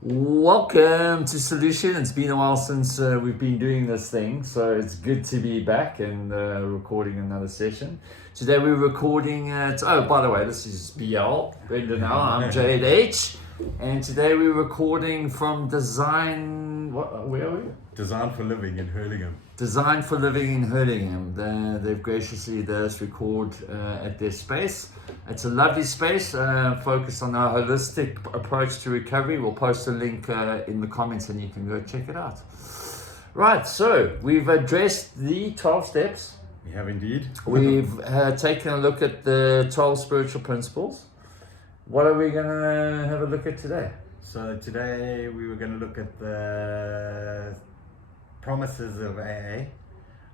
Welcome to Solution. It's been a while since we've been doing this thing, so it's good to be back and recording another session. Today we're recording by the way, this is BL, Brendon L, I'm Jade H, and today we're recording from where are we? Design for Living in Hurlingham. Design for Living in Hurlingham. They've graciously let us record at their space. It's a lovely space focused on our holistic approach to recovery. We'll post a link in the comments and you can go check it out. Right, so we've addressed the 12 steps. We have indeed. We've taken a look at the 12 spiritual principles. What are we going to have a look at today? So today we were going to look at the promises of AA.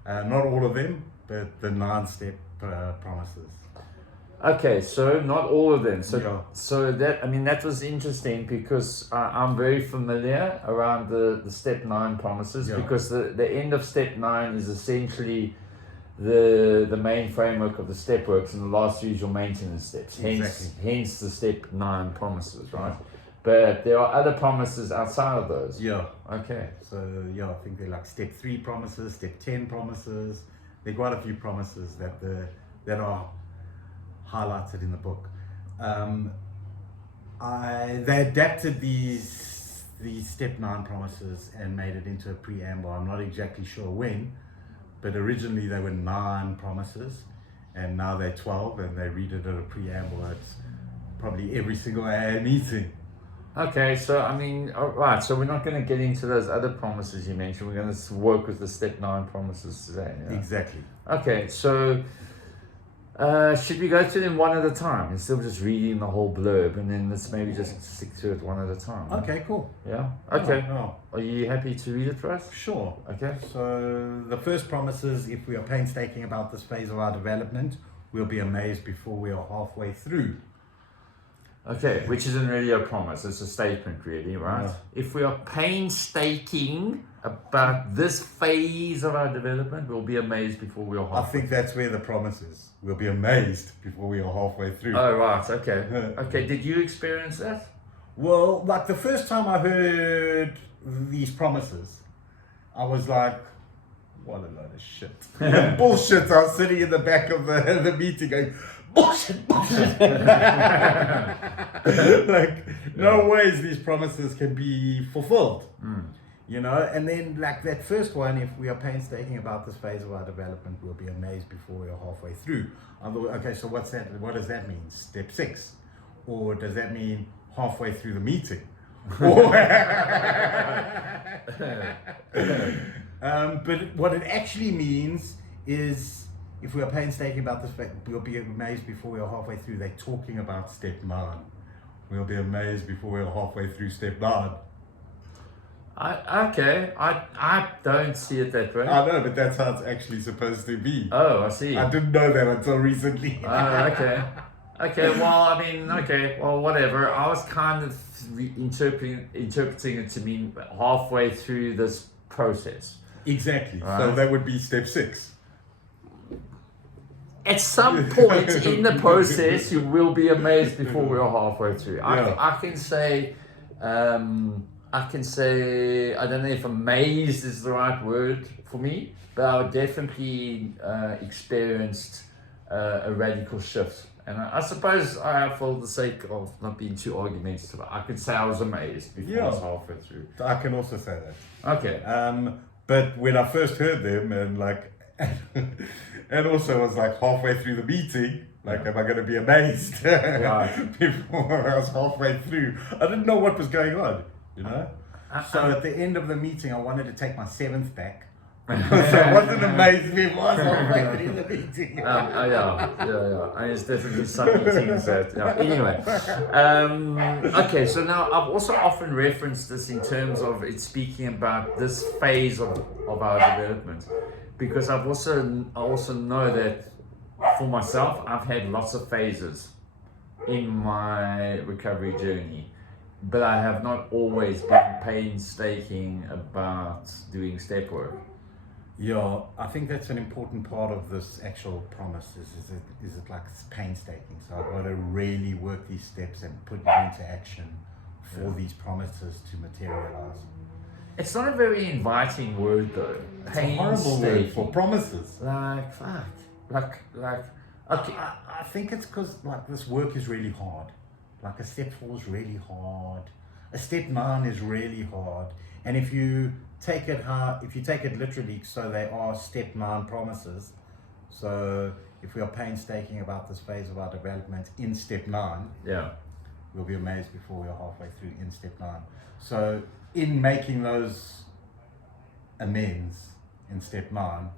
Not all of them, but the 9-step promises. Okay, so not all of them. Yeah. So that was interesting because I'm very familiar around the step 9 promises, Yeah. because the end of step 9 is essentially the main framework of the step works, and the last 3 is your maintenance steps. Hence the step 9 promises, right? But there are other promises outside of those. Yeah. Okay. So I think they're like step 3 promises, step 10 promises. There are quite a few promises that are highlighted in the book. They adapted these step 9 promises and made it into a preamble. I'm not exactly sure when, but originally they were 9 promises, and now they're 12, and they read it at a preamble at probably every single AA meeting. Okay, so right, so we're not going to get into those other promises you mentioned. We're going to work with the step 9 promises today. Yeah? Exactly. Okay, so should we go through them one at a time instead of just reading the whole blurb, and then let's maybe just stick to it one at a time? Okay, cool. Yeah? Okay. Oh. Are you happy to read it for us? Sure. Okay. So the first promise is, if we are painstaking about this phase of our development, we'll be amazed before we are halfway through. Okay, which isn't really a promise, it's a statement really, right? Yeah. If we are painstaking about this phase of our development, we'll be amazed before we are halfway. I think that's where the promise is. We'll be amazed before we are halfway through. Oh, right, okay. Okay, did you experience that? Well, like the first time I heard these promises, I was like, what a load of shit. Bullshit. I was sitting in the back of the meeting going, bullshit. Like, no ways these promises can be fulfilled. You know, and then like that first one, if we are painstaking about this phase of our development, we'll be amazed before we are halfway through. Okay, so what's that? What does that mean? Step 6? Or does that mean halfway through the meeting? But what it actually means is, if we are painstaking about this fact, we'll be amazed before we are halfway through. They're talking about step 9. We'll be amazed before we are halfway through step 9. I don't see it that way. I know, but that's how it's actually supposed to be. Oh, I see. I didn't know that until recently. Okay. Okay, well, whatever. I was kind of interpreting it to mean halfway through this process. Exactly. Right. So that would be step 6. At some point in the process, you will be amazed before we're halfway through. I can say, I don't know if amazed is the right word for me, but I definitely experienced a radical shift. And I suppose for the sake of not being too argumentative, I could say I was amazed before I was halfway through. I can also say that. Okay. But when I first heard them, and like, and also was like halfway through the meeting, like, am I going to be amazed? Before I was halfway through, I didn't know what was going on, you know. So at the end of the meeting, I wanted to take my 7th back. So I wasn't amazed before I was halfway through the meeting. Yeah. And it's definitely some meetings that. Anyway, okay. So now I've also often referenced this in terms of it speaking about this phase of our development, because I also know that for myself, I've had lots of phases in my recovery journey, but I have not always been painstaking about doing step work. Yeah, I think that's an important part of this actual promise. Is it like it's painstaking? So I've got to really work these steps and put it into action for these promises to materialize. It's not a very inviting word though. It's a horrible word for promises. Like fuck. Like okay. I think it's because like this work is really hard. Like a step 4 is really hard. A step 9 is really hard. And if you take it literally, so they are step 9 promises. So if we are painstaking about this phase of our development in step 9, we'll be amazed before we are halfway through in step 9. So in making those amends in step 9,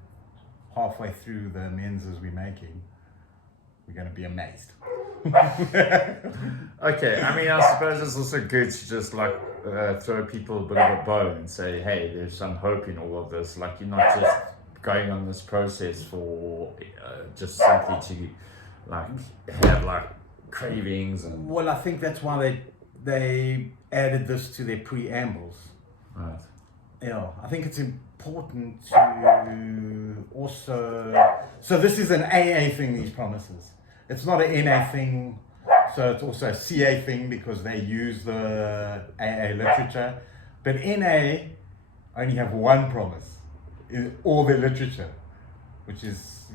halfway through the amends as we're making, we're going to be amazed. Okay, I mean, I suppose it's also good to just like throw people a bit of a bone and say, hey, there's some hope in all of this. Like, you're not just going on this process for just simply to like have like cravings and. Well, I think that's why they added this to their preambles. Right. Yeah, I think it's important to also. So this is an AA thing. These promises. It's not an NA thing. So it's also a CA thing because they use the AA literature. But NA only have one promise in all their literature, which is,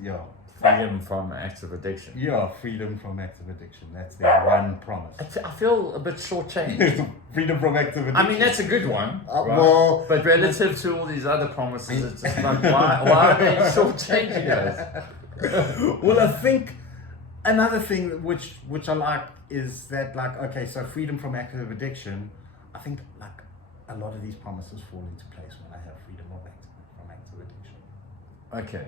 freedom from active addiction. Yeah, freedom from active addiction. That's their one promise. I feel a bit shortchanged. Freedom from active addiction. I mean, that's a good one. Right? Well, but relative to all these other promises, it's just like, why are they shortchanging us? Well, I think another thing which I like is that, like, okay, so freedom from active addiction, I think like a lot of these promises fall into place when I have freedom from active addiction. Okay.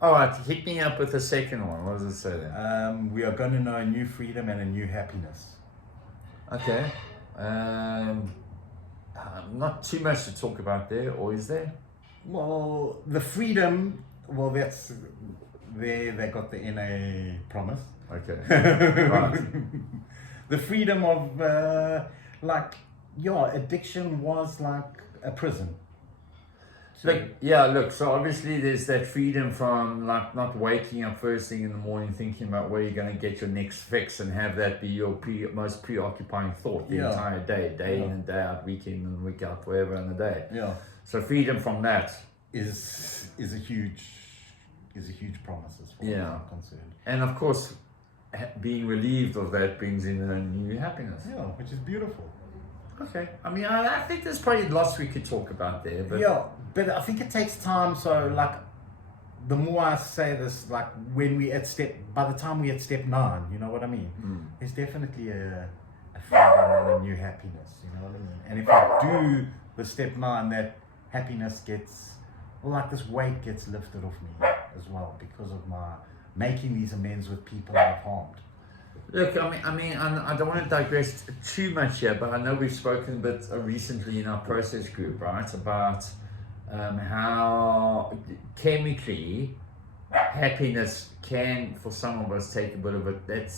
All right, hit me up with the second one. What does it say then? We are going to know a new freedom and a new happiness. Okay. Not too much to talk about there, or is there? Well, the freedom, that's there. They got the NA promise. Okay. Right. The freedom of addiction was like a prison. So obviously there's that freedom from like not waking up first thing in the morning thinking about where you're going to get your next fix and have that be your most preoccupying thought the entire day in and day out, week in and week out, wherever in the day. Yeah. So freedom from that is a huge promise as far as I'm concerned. And of course, being relieved of that brings in a new happiness. Yeah, which is beautiful. Okay. I mean, I think there's probably lots we could talk about there. But but I think it takes time. So, like, the more I say this, like, by the time we at step 9, you know what I mean? There's definitely a freedom and a new happiness, you know what I mean? And if I do the step 9, that happiness gets, this weight gets lifted off me as well because of my making these amends with people I've harmed. Look, I mean, I don't want to digress too much here, but I know we've spoken a bit recently in our process group, right, about how chemically happiness can, for some of us, take a bit of that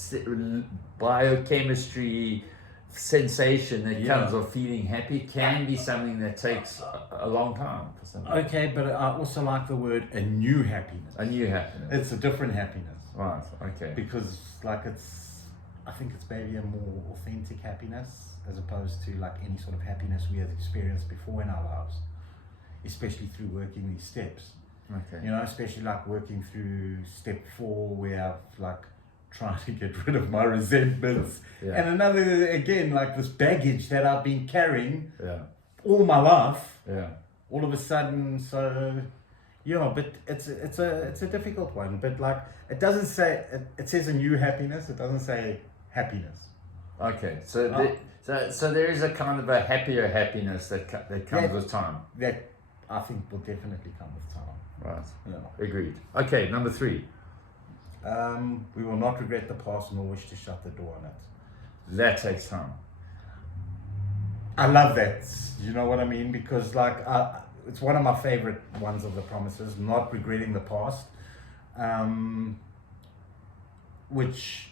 biochemistry sensation that comes of feeling happy can be something that takes a long time for some people. Okay, but I also like the word a new happiness. A new happiness. It's a different happiness. Right, okay. Because I think it's maybe a more authentic happiness as opposed to like any sort of happiness we have experienced before in our lives, especially through working these steps. Okay. You know, especially like working through step 4 where I've like trying to get rid of my resentments and another, again, like this baggage that I've been carrying all my life. Yeah. All of a sudden, but it's a difficult one. But like it doesn't say it says a new happiness. It doesn't say happiness. Okay, so there is a kind of a happier happiness that comes with time. That I think will definitely come with time. Right. Yeah. Agreed. Okay, number 3. We will not regret the past nor wish to shut the door on it. That takes time. I love that. You know what I mean? Because like it's one of my favorite ones of the promises, not regretting the past, which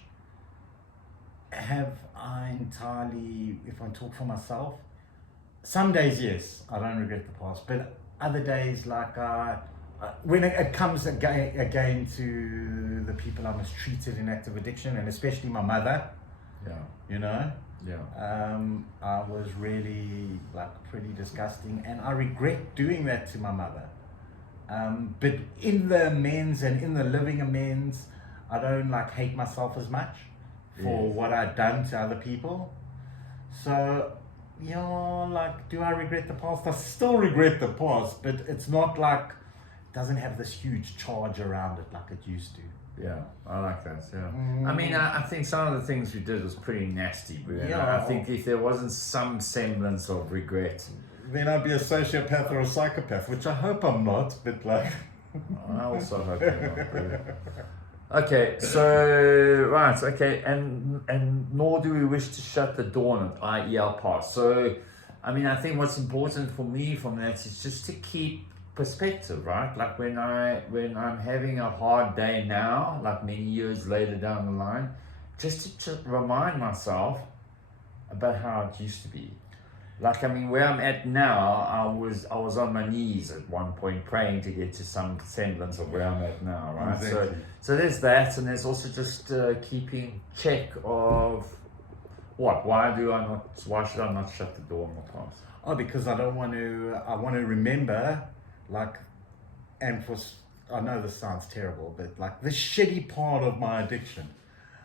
have I entirely, if I talk for myself, some days, yes, I don't regret the past, but other days, like when it comes again to the people I mistreated in active addiction, and especially my mother, you know, Yeah. I was really like pretty disgusting, and I regret doing that to my mother. But in the amends and in the living amends, I don't like hate myself as much for what I'd done to other people. So, yeah, like, do I regret the past? I still regret the past, but it's not like, it doesn't have this huge charge around it like it used to. Yeah, I like that. Yeah, I mean, I think some of the things we did was pretty nasty, but I think if there wasn't some semblance of regret, then I'd be a sociopath or a psychopath, which I hope I'm not. But like, I also hope I'm not. Okay, so right, okay, and nor do we wish to shut the door on it, i.e. our past. So, I mean, I think what's important for me from that is just to keep perspective, right? Like when I'm having a hard day now, like many years later down the line, just to remind myself about how it used to be. Like, I mean, where I'm at now, I was on my knees at one point praying to get to some semblance of where I'm at now, right? Exactly. So there's that, and there's also just keeping check of why should I not shut the door on the past? Oh, because I want to remember, like, and I know this sounds terrible, but like the shitty part of my addiction.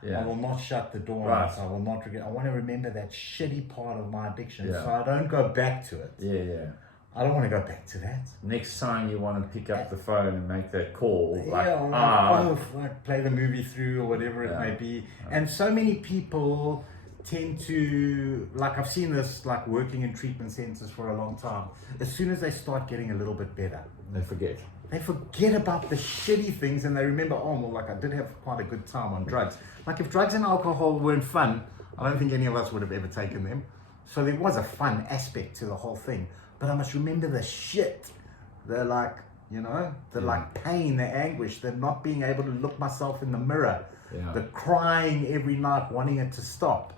Yeah. I will not shut the door on it. I will not regret. I want to remember that shitty part of my addiction, so I don't go back to it. Yeah. I don't want to go back to that. Next time you want to pick up the phone and make that call, like play the movie through or whatever it may be. And so many people tend to, like, I've seen this, like, working in treatment centers for a long time. As soon as they start getting a little bit better, they forget. They forget about the shitty things, and they remember, oh, well, like, I did have quite a good time on drugs. Like, if drugs and alcohol weren't fun, I don't think any of us would have ever taken them. So there was a fun aspect to the whole thing. But I must remember the shit. The, like, you know, the like pain, the anguish, the not being able to look myself in the mirror, the crying every night, wanting it to stop.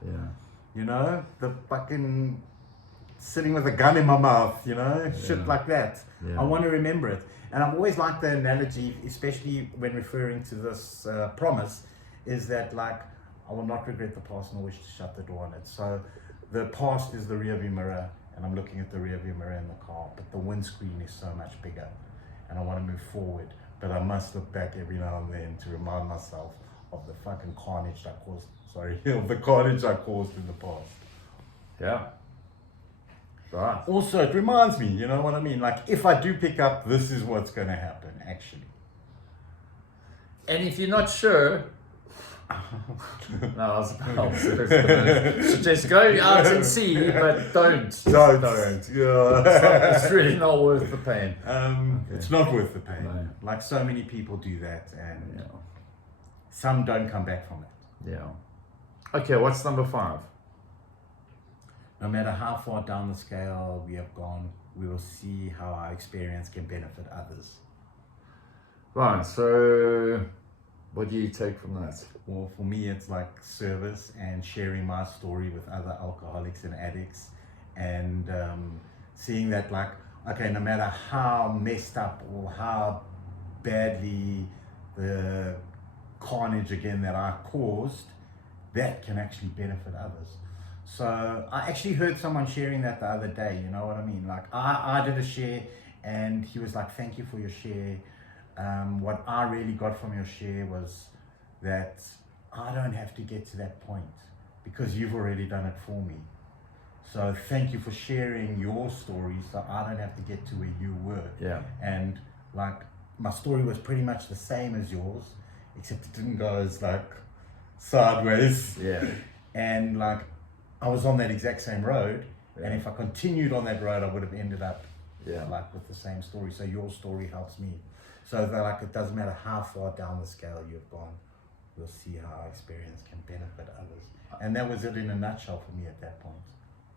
You know, the fucking sitting with a gun in my mouth, you know, shit like that. I want to remember it. And I've always liked the analogy, especially when referring to this promise, is that, like, I will not regret the past nor wish to shut the door on it. So the past is the rearview mirror, and I'm looking at the rearview mirror in the car, but the windscreen is so much bigger, and I want to move forward, but I must look back every now and then to remind myself of the fucking carnage I caused. Of the carnage I caused in the past. Yeah. Right. Also, it reminds me, you know what I mean? Like, if I do pick up, this is what's going to happen, actually. And if you're not sure, no, I'll suggest go out and see, but don't. Yeah. It's really not worth the pain. It's not worth the pain. No. Like, so many people do that, and some don't come back from it. Yeah. Okay, what's number 5? No matter how far down the scale we have gone, we will see how our experience can benefit others. Right, so what do you take from that? Well, for me, it's like service and sharing my story with other alcoholics and addicts, and seeing that, like, okay, no matter how messed up or how badly the carnage again that I caused, that can actually benefit others. So I actually heard someone sharing that the other day, you know what I mean? Like, I did a share, and he was like, thank you for your share. What I really got from your share was that I don't have to get to that point because you've already done it for me. So thank you for sharing your story so I don't have to get to where you were. Yeah. And, like, my story was pretty much the same as yours, except it didn't go as, like, sideways. Yeah. And, like, I was on that exact same road, and if I continued on that road, I would have ended up like with the same story. So your story helps me. So that, like, it doesn't matter how far down the scale you've gone, we'll see how our experience can benefit others. And that was it in a nutshell for me at that point.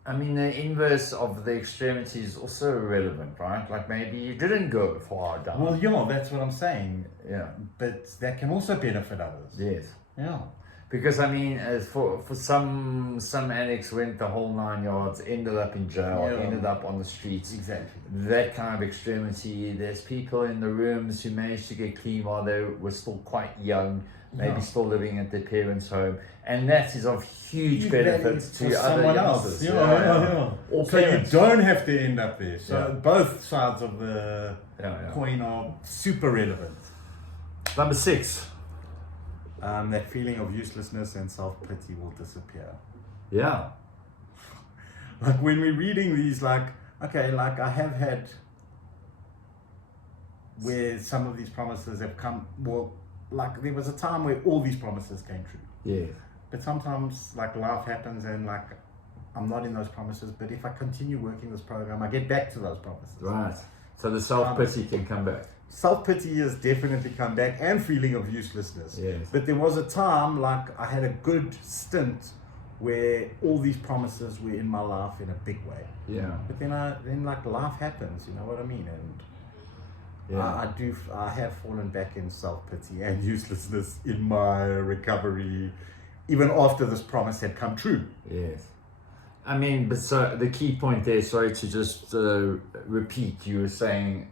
I mean, the inverse of the extremity is also relevant, right? Like, maybe you didn't go far down. Well, yeah, that's what I'm saying. Yeah. But that can also benefit others. Yes. Yeah. Because I mean, for some addicts went the whole 9 yards, ended up in jail, Yeah. ended up on the streets. Exactly. That kind of extremity. There's people in the rooms who managed to get clean while they were still quite young, maybe Yeah. still living at their parents' home, and that is of huge benefit for to other someone else. youngsters. Yeah. Or So you parents. don't have to end up there. So Yeah. both sides of the Yeah. coin are super relevant. Number 6. That feeling of uselessness and self-pity will disappear. Yeah. Like when we're reading these, like, okay, like I have had where some of these promises have come, well, like there was a time where all these promises came true. Yeah. But sometimes like life happens and like I'm not in those promises, but if I continue working this program, I get back to those promises. Right. So the self-pity can come back. Self-pity has definitely come back, and feeling of uselessness. Yes. But there was a time, like I had a good stint where all these promises were in my life in a big way. Yeah. But then like life happens, you know what I mean? And Yeah. I have fallen back in self-pity and uselessness in my recovery, even after this promise had come true. Yes. I mean, but so the key point there, sorry to just repeat, you were saying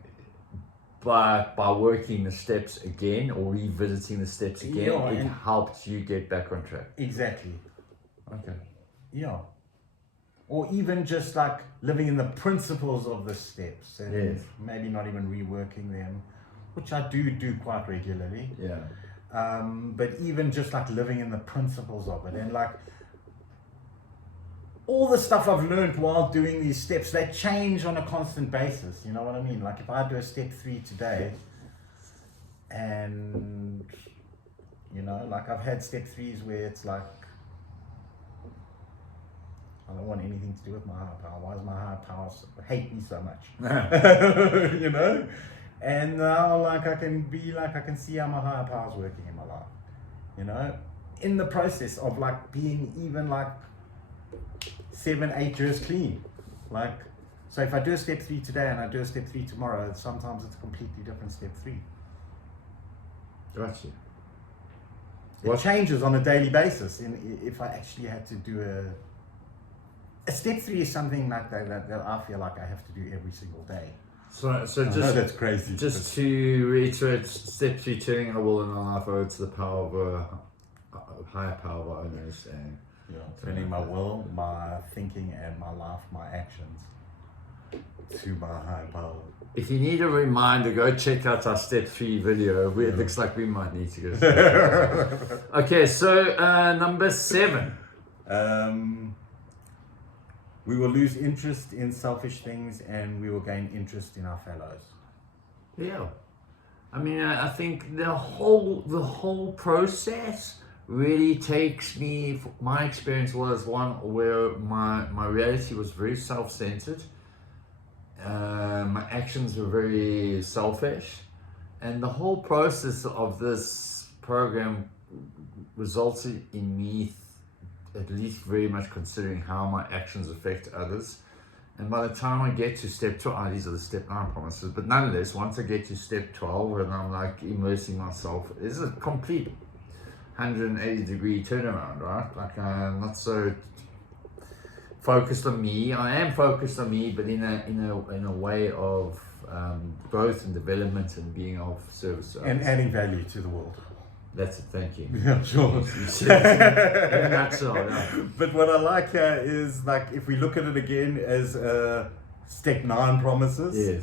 by working the steps again or revisiting the steps again, Yeah, it and- helps you get back on track. Exactly. Okay. Yeah. Or even just like living in the principles of the steps and Yes. maybe not even reworking them, which I do quite regularly. Yeah. But even just like living in the principles of it, and like all the stuff I've learned while doing these steps, they change on a constant basis. You know what I mean? Like if I do a step 3 today, and you know, like I've had step 3s where it's like, I don't want anything to do with my higher power. Why does my higher power hate me so much? You know? And now like I can see how my higher power is working in my life. You know? In the process of like being even like 7-8 years clean. Like, so if I do a step 3 today and I do a step 3 tomorrow, sometimes it's a completely different step 3. Gotcha. It changes on a daily basis. If I actually had to do a step 3 is something like that I feel like I have to do every single day. So I know just that's crazy. just to reiterate, step 3, turning our will and our life over to the power of a higher power of our owners, and Yeah, turning my will, my thinking, and my life, my actions to my higher power. if you need a reminder, go check out our step 3 video. It looks like we might need to go. Okay, so number 7. We will lose interest in selfish things, and we will gain interest in our fellows. Yeah, I mean, I think the whole process really takes me. My experience was one where my reality was very self-centered. My actions were very selfish, and the whole process of this program resulted in me at least very much considering how my actions affect others. And by the time I get to step 12, these are the step 9 promises, but nonetheless, once I get to step 12 and I'm like immersing myself, it's a complete 180-degree turnaround, right? Like I'm not so focused on me. I am focused on me, but in a way of growth and development and being of service to And others. adding value to the world. That's it, thank you. Yeah, sure. You said it in a nutshell, yeah. But what I like here is like if we look at it again as step 9 promises, Yes.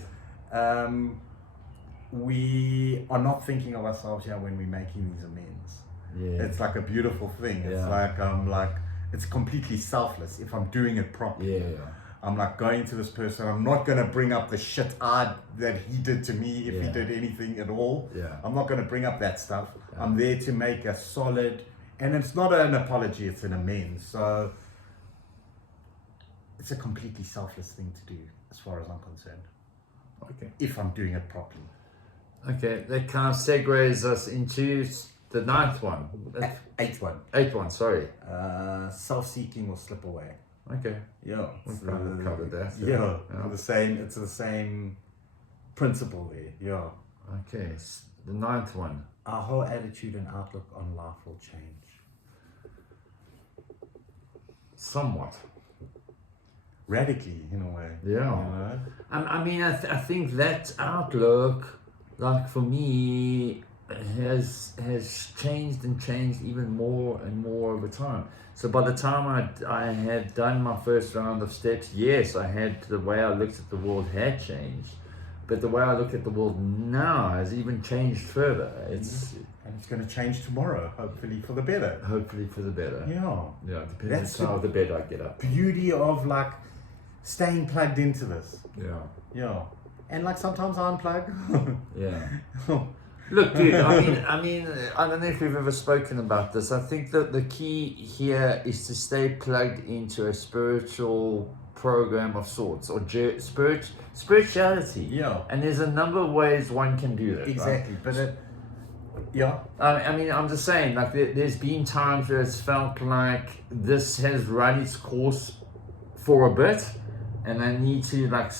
We are not thinking of ourselves here when we're making these amends. Yeah. It's like a beautiful thing. It's Yeah. it's completely selfless if I'm doing it properly. Yeah. I'm like going to this person. I'm not going to bring up the shit that he did to me if he Yeah. did anything at all. Yeah. I'm not going to bring up that stuff. Yeah. I'm there to make a solid, and it's not an apology, it's an amends. So it's a completely selfless thing to do as far as I'm concerned, Okay. if I'm doing it properly. Okay, that kind of segues us into the 9th one. 8th one. 8th one, sorry. Self-seeking will slip away. Okay. Yeah, We kind of covered that. yeah. It's the same principle there. Yeah. Okay, the 9th one. Our whole attitude and outlook on life will change. somewhat. Radically, in a way. Yeah. You know? I mean, I think that outlook, like for me, has changed and changed even more and more over time. So by the time I had done my first round of steps, yes, I had the way I looked at the world had changed, but the way I look at the world now has even changed further. It's And it's going to change tomorrow, hopefully for the better. hopefully for the better. Yeah. Yeah, depends on how the better I get up. Beauty of like staying plugged into this. Yeah. Yeah. And like sometimes I unplug. Yeah. Look, dude, I mean, I don't know if we've ever spoken about this. I think that the key here is to stay plugged into a spiritual program of sorts, or spirituality. Yeah. And there's a number of ways one can do that. Exactly. Right? But yeah. I mean, I'm just saying, like, there's been times where it's felt like this has run its course for a bit, and I need to like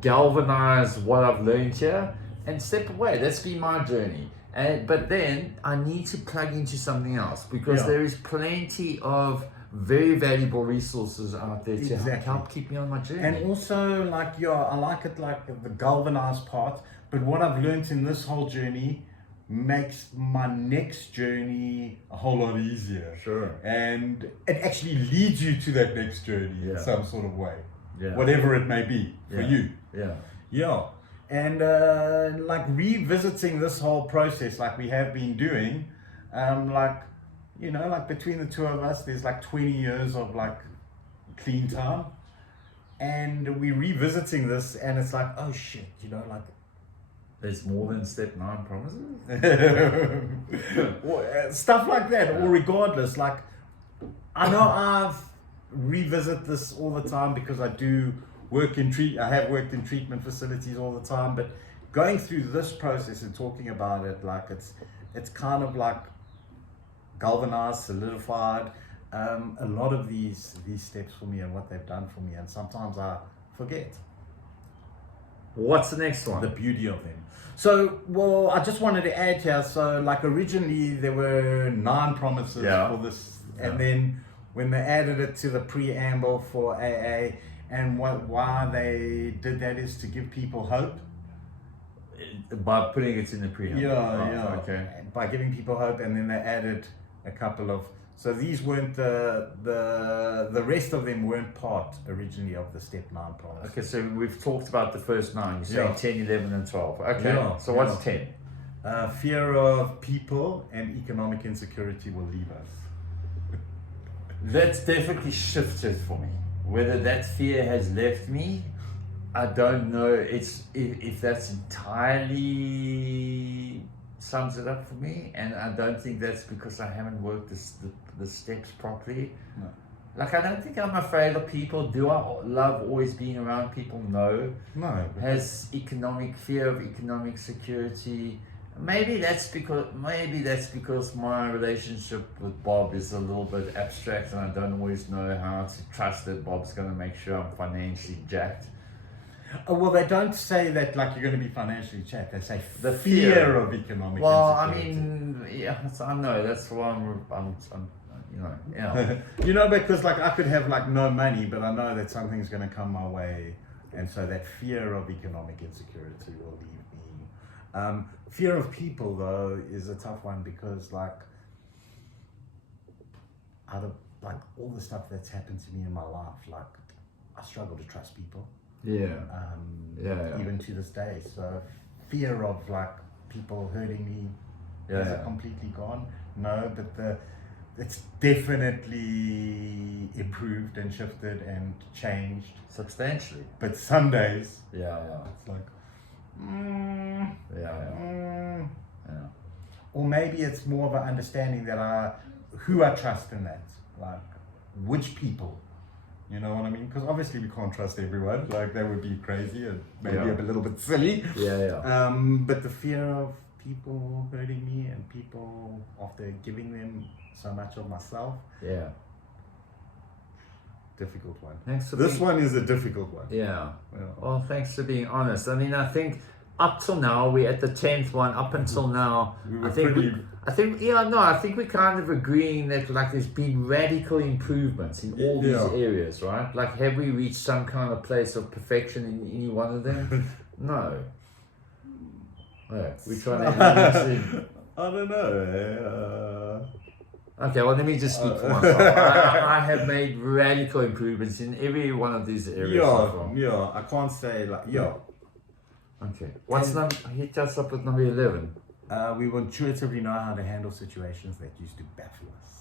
galvanize what I've learned here and step away. That's been my journey. But then I need to plug into something else, because there is plenty of very valuable resources out there to help keep me on my journey. And also, like, I like it, like the galvanized part. But what I've learned in this whole journey makes my next journey a whole lot easier. Sure. And it actually leads you to that next journey in some sort of way. Yeah. Whatever it may be for you. Yeah. Yeah. And like revisiting this whole process, like we have been doing, like, you know, like between the two of us, there's like 20 years of like clean time, and we're revisiting this, and it's like, oh shit, you know, like there's more than step 9 promises. Stuff like that. Or regardless, like I know I've revisit this all the time because I do work in I have worked in treatment facilities all the time, but going through this process and talking about it, like it's kind of like galvanized, solidified a lot of these steps for me and what they've done for me, and sometimes I forget. What's the next one? The beauty of them. So, well, I just wanted to add here, so like originally there were 9 promises for this, and then when they added it to the preamble for AA, and why they did that is to give people hope. By putting it in the preamble. Yeah. Okay. By giving people hope, and then they added a couple of. So these weren't the rest of them weren't part originally of the step 9 promise. Okay, so we've talked about the first 9. You're saying 10, 11, and 12. Okay. Yeah, so what's 10? Fear of people and economic insecurity will leave us. That's definitely shifted for me. Whether that fear has left me, I don't know. It's if that's entirely sums it up for me, and I don't think that's because I haven't worked the steps properly. No. Like, I don't think I'm afraid of people. Do I love always being around people? No. Has fear of economic security. Maybe that's because my relationship with Bob is a little bit abstract, and I don't always know how to trust that Bob's going to make sure I'm financially jacked. Well, they don't say that like you're going to be financially jacked. They say the fear of economic insecurity. I mean, I know that's why I'm you know, you know, because like I could have like no money, but I know that something's going to come my way, and so that fear of economic insecurity will leave me. Fear of people though is a tough one, because like out of like all the stuff that's happened to me in my life, like I struggle to trust people. Even to this day. So fear of like people hurting me is it completely gone? No, but it's definitely improved and shifted and changed substantially. But some days, it's like, or maybe it's more of an understanding that who I trust in that, like which people. You know what I mean? Because obviously we can't trust everyone. Like that would be crazy and maybe a little bit silly. But the fear of people hurting me and people after giving them so much of myself. Difficult one. This one is a difficult one. Well, thanks for being honest. I mean, I think up till now, we're at the 10th one. Up until now, We were I think we're kind of agreeing that like there's been radical improvements in all these areas, right? Like, have we reached some kind of place of perfection in any one of them? No. Yeah, we're trying to. I don't know. Okay, well, let me just speak for myself. I have made radical improvements in every one of these areas. Yeah, I can't say like, Okay. What's number? Hit us up with number 11. We will intuitively know how to handle situations that used to baffle us.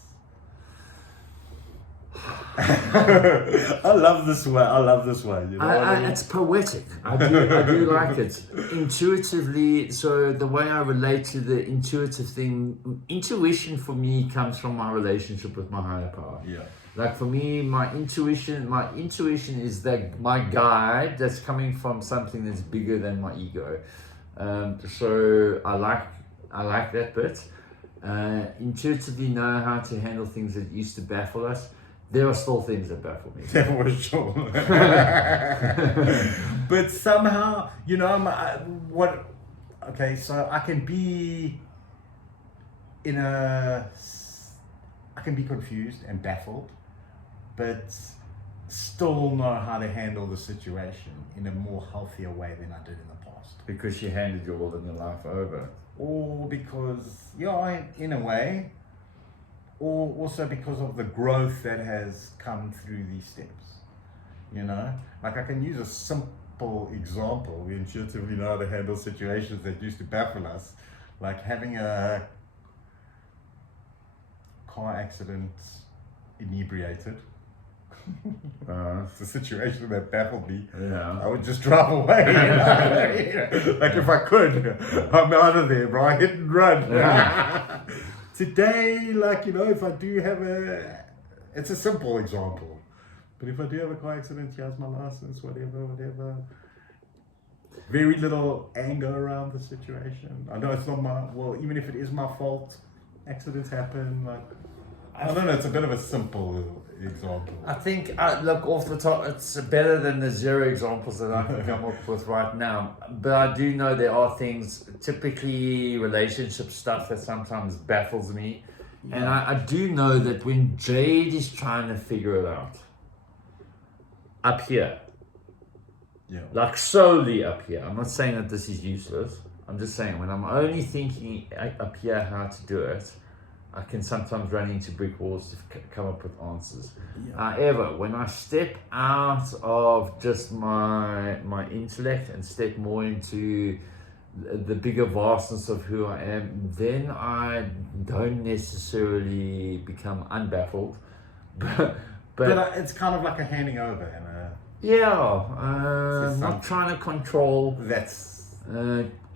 I love this one. You know I mean? It's poetic. I do like it. Intuitively, so the way I relate to the intuitive thing, intuition for me comes from my relationship with my higher power. Yeah. Like for me, my intuition is that my guide that's coming from something that's bigger than my ego. So I like that bit. Intuitively know how to handle things that used to baffle us. There are still things that baffle me. For sure. But somehow, you know, okay, so I can be confused and baffled, but still know how to handle the situation in a more healthier way than I did in the past. Because you handed your world and your life over. Or because, in a way, or also because of the growth that has come through these steps. You know, like I can use a simple example. We intuitively know how to handle situations that used to baffle us, like having a car accident inebriated. It's a situation that baffled me. Yeah. I would just drive away. Like if I could, I'm out of there, bro. Hit and run. Yeah. Today, like, if I do have it's a simple example, but if I do have a car accident, here's my license, whatever. Very little anger around the situation. I know it's not even if it is my fault, accidents happen. Like, I don't know, it's a bit of a simple example. I think, look, off the top, it's better than the 0 examples that I can come up with right now. But I do know there are things, typically relationship stuff, that sometimes baffles me. Yeah. And I do know that when Jade is trying to figure it out, up here, like solely up here, I'm not saying that this is useless. I'm just saying when I'm only thinking up here how to do it, I can sometimes run into brick walls to come up with answers. Yeah. However, when I step out of just my intellect and step more into the bigger vastness of who I am, then I don't necessarily become unbaffled. But it's kind of like a handing over and not trying to control. That's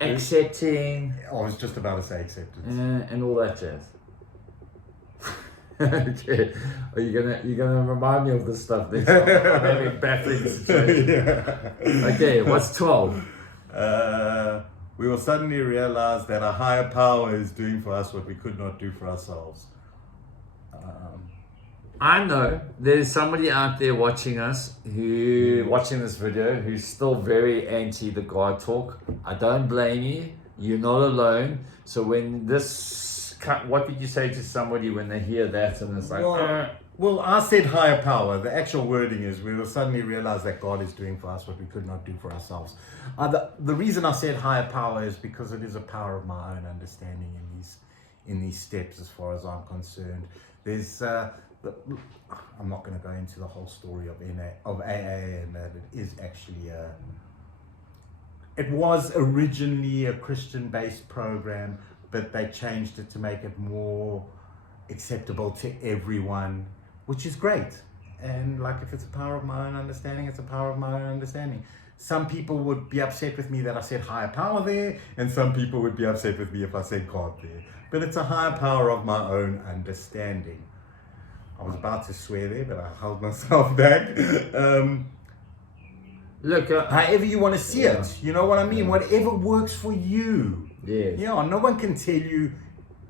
accepting. I was just about to say acceptance. And all that jazz. Okay. Are you gonna remind me of this stuff next time? I'm having baffling situations. Yeah. Okay, what's 12? We will suddenly realize that a higher power is doing for us what we could not do for ourselves. I know there's somebody out there watching us watching this video who's still very anti the God talk. I don't blame you. You're not alone. So when what did you say to somebody when they hear that and it's like, Well, I said higher power. The actual wording is we will suddenly realize that God is doing for us what we could not do for ourselves. The reason I said higher power is because it is a power of my own understanding in these steps as far as I'm concerned. There's I'm not going to go into the whole story of AA and that it is actually it was originally a Christian-based program, but they changed it to make it more acceptable to everyone, which is great. And like, if it's a power of my own understanding, it's a power of my own understanding. Some people would be upset with me that I said higher power there, and some people would be upset with me if I said God there. But it's a higher power of my own understanding. I was about to swear there, but I held myself back. Look, however you want to see it, you know what I mean? Whatever works for you. Yeah. Yeah, no one can tell you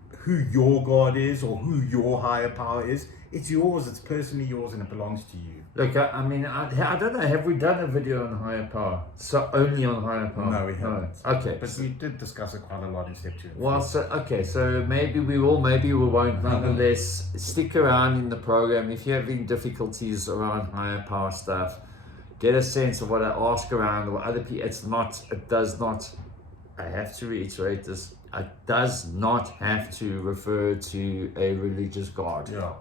who your God is or who your higher power is. It's yours, it's personally yours, and it belongs to you. Look, I mean, I don't know. Have we done a video on higher power? So only on higher power? No, we haven't. No. Okay. But we did discuss it quite a lot in step 2. Well, so maybe we will, maybe we won't. Nonetheless, stick around in the program. If you're having difficulties around higher power stuff, get a sense of what I ask around or other people. It does not, I have to reiterate this, it does not have to refer to a religious god. Yeah.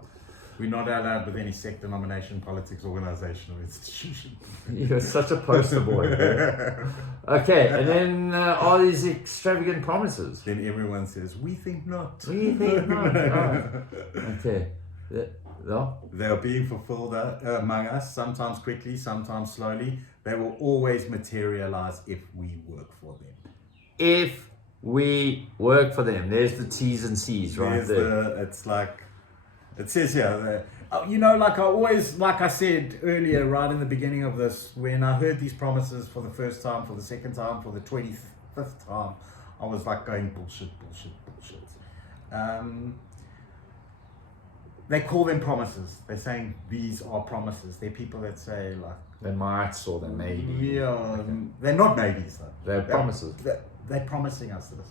We're not allowed with any sect, denomination, politics, organization, or institution. You're such a poster boy. Okay, and then are these extravagant promises? Then everyone says, we think not. We think not. Oh. Okay. No? They are being fulfilled among us, sometimes quickly, sometimes slowly. They will always materialize if we work for them. If we work for them. There's the T's and C's right there. It's like, it says here, you know, like I said earlier, right in the beginning of this, when I heard these promises for the first time, for the second time, for the 25th time, I was like going bullshit. They call them promises. They're saying these are promises. They're people that say like they might or they maybe. Yeah, okay. They're not maybes though. They're promises. They're promising us this.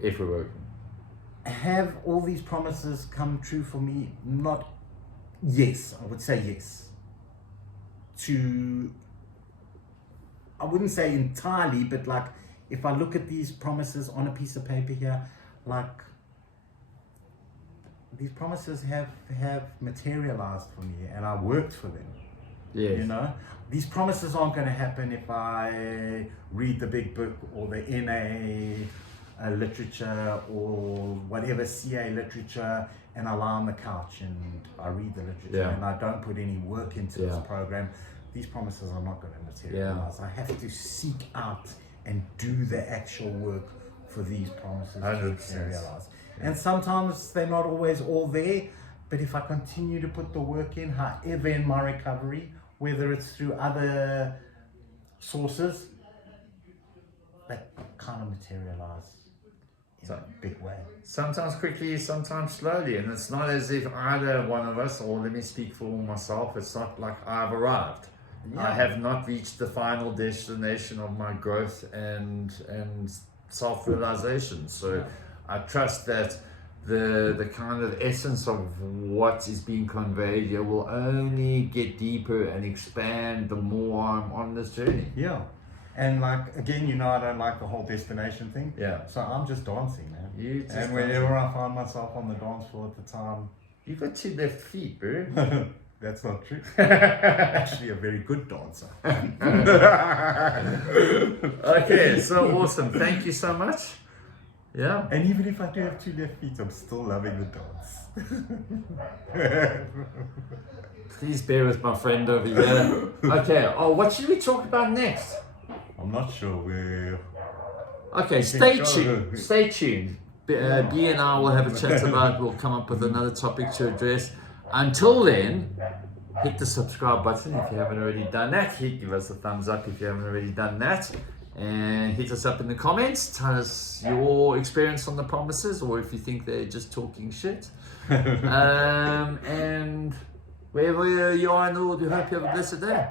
If we're working. Have all these promises come true for me? Not. Yes, I would say yes. I wouldn't say entirely, but like if I look at these promises on a piece of paper here, like these promises have materialized for me, and I worked for them. Yes. You know, these promises aren't going to happen if I read the big book or the NA literature or whatever CA literature, and I lie on the couch and I read the literature and I don't put any work into this program. These promises are not going to materialize. I have to seek out and do the actual work for these promises 100%. to materialize. And sometimes they're not always all there, but if I continue to put the work in, however in my recovery, whether it's through other sources, they kind of materialize in a big way. Sometimes quickly, sometimes slowly, and it's not as if either one of us, or let me speak for myself, it's not like I've arrived. I have not reached the final destination of my growth and self-realization. So I trust that the kind of essence of what is being conveyed here will only get deeper and expand the more I'm on this journey. Yeah. And like, again, you know, I don't like the whole destination thing. Yeah. So I'm just dancing, man. And dancing. Whenever I find myself on the dance floor at the time. You got 2 left feet, bro. That's not true. Actually a very good dancer. Okay, so awesome. Thank you so much. Yeah. And even if I do have 2 left feet, I'm still loving the dance. Please bear with my friend over here. Okay, what should we talk about next? I'm not sure. Okay, stay tuned. Stay tuned. B and I will have a chat about, we'll come up with another topic to address. Until then, hit the subscribe button if you haven't already done that. Give us a thumbs up if you haven't already done that. And hit us up in the comments. Tell us your experience on the promises, or if you think they're just talking shit. And wherever you are in the world, we hope you have a blessed day.